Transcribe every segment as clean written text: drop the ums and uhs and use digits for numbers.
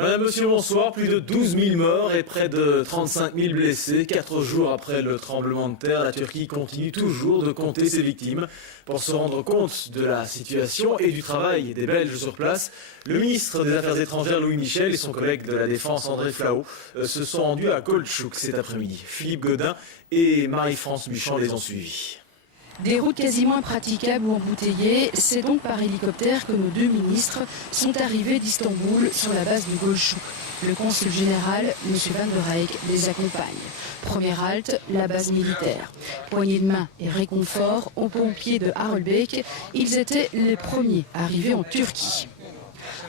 Madame, monsieur, bonsoir. Plus de 12 000 morts et près de 35 000 blessés. 4 jours après le tremblement de terre, la Turquie continue toujours de compter ses victimes. Pour se rendre compte de la situation et du travail des Belges sur place, le ministre des Affaires étrangères Louis Michel et son collègue de la Défense André Flahault se sont rendus à Koltchouk cet après-midi. Philippe Godin et Marie-France Buchan les ont suivis. Des routes quasiment impraticables ou embouteillées, c'est donc par hélicoptère que nos deux ministres sont arrivés d'Istanbul sur la base de Koltchouk. Le consul général, M. Van der Eyck, les accompagne. Première halte, la base militaire. Poignée de main et réconfort aux pompiers de Harelbeke, ils étaient les premiers arrivés en Turquie.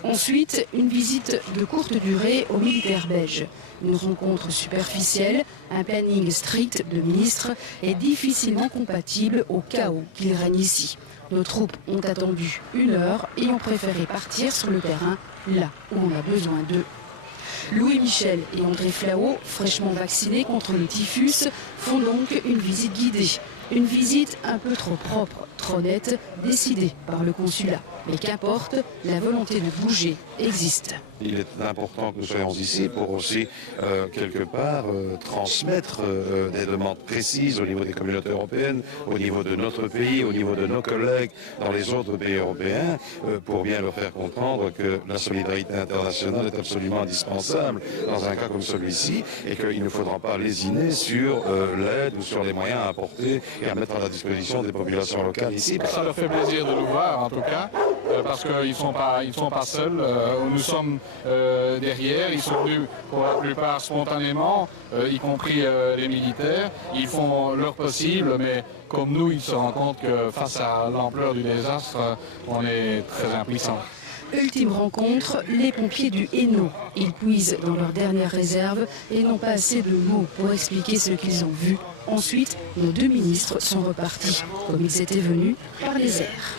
Ensuite, une visite de courte durée aux militaires belges. Une rencontre superficielle, un planning strict de ministres est difficilement compatible au chaos qu'il règne ici. Nos troupes ont attendu 1 heure et ont préféré partir sur le terrain, là où on a besoin d'eux. Louis Michel et André Flahault, fraîchement vaccinés contre le typhus, font donc une visite guidée. Une visite un peu trop propre, trop nette, décidée par le consulat. Mais qu'importe, la volonté de bouger existe. Il est important que nous soyons ici pour aussi, quelque part, transmettre des demandes précises au niveau des communautés européennes, au niveau de notre pays, au niveau de nos collègues dans les autres pays européens, pour bien leur faire comprendre que la solidarité internationale est absolument indispensable dans un cas comme celui-ci et qu'il ne faudra pas lésiner sur l'aide ou sur les moyens à apporter et à mettre à la disposition des populations locales ici. Ça leur fait plaisir de nous voir, en tout cas, parce qu'ils ne sont pas seuls. Nous sommes derrière. Ils sont venus pour la plupart spontanément, y compris les militaires. Ils font leur possible, mais comme nous, ils se rendent compte que face à l'ampleur du désastre, on est très impuissants. Ultime rencontre, les pompiers du Hainaut. Ils puisent dans leur dernière réserve et n'ont pas assez de mots pour expliquer ce qu'ils ont vu. Ensuite, nos deux ministres sont repartis, comme ils étaient venus, par les airs.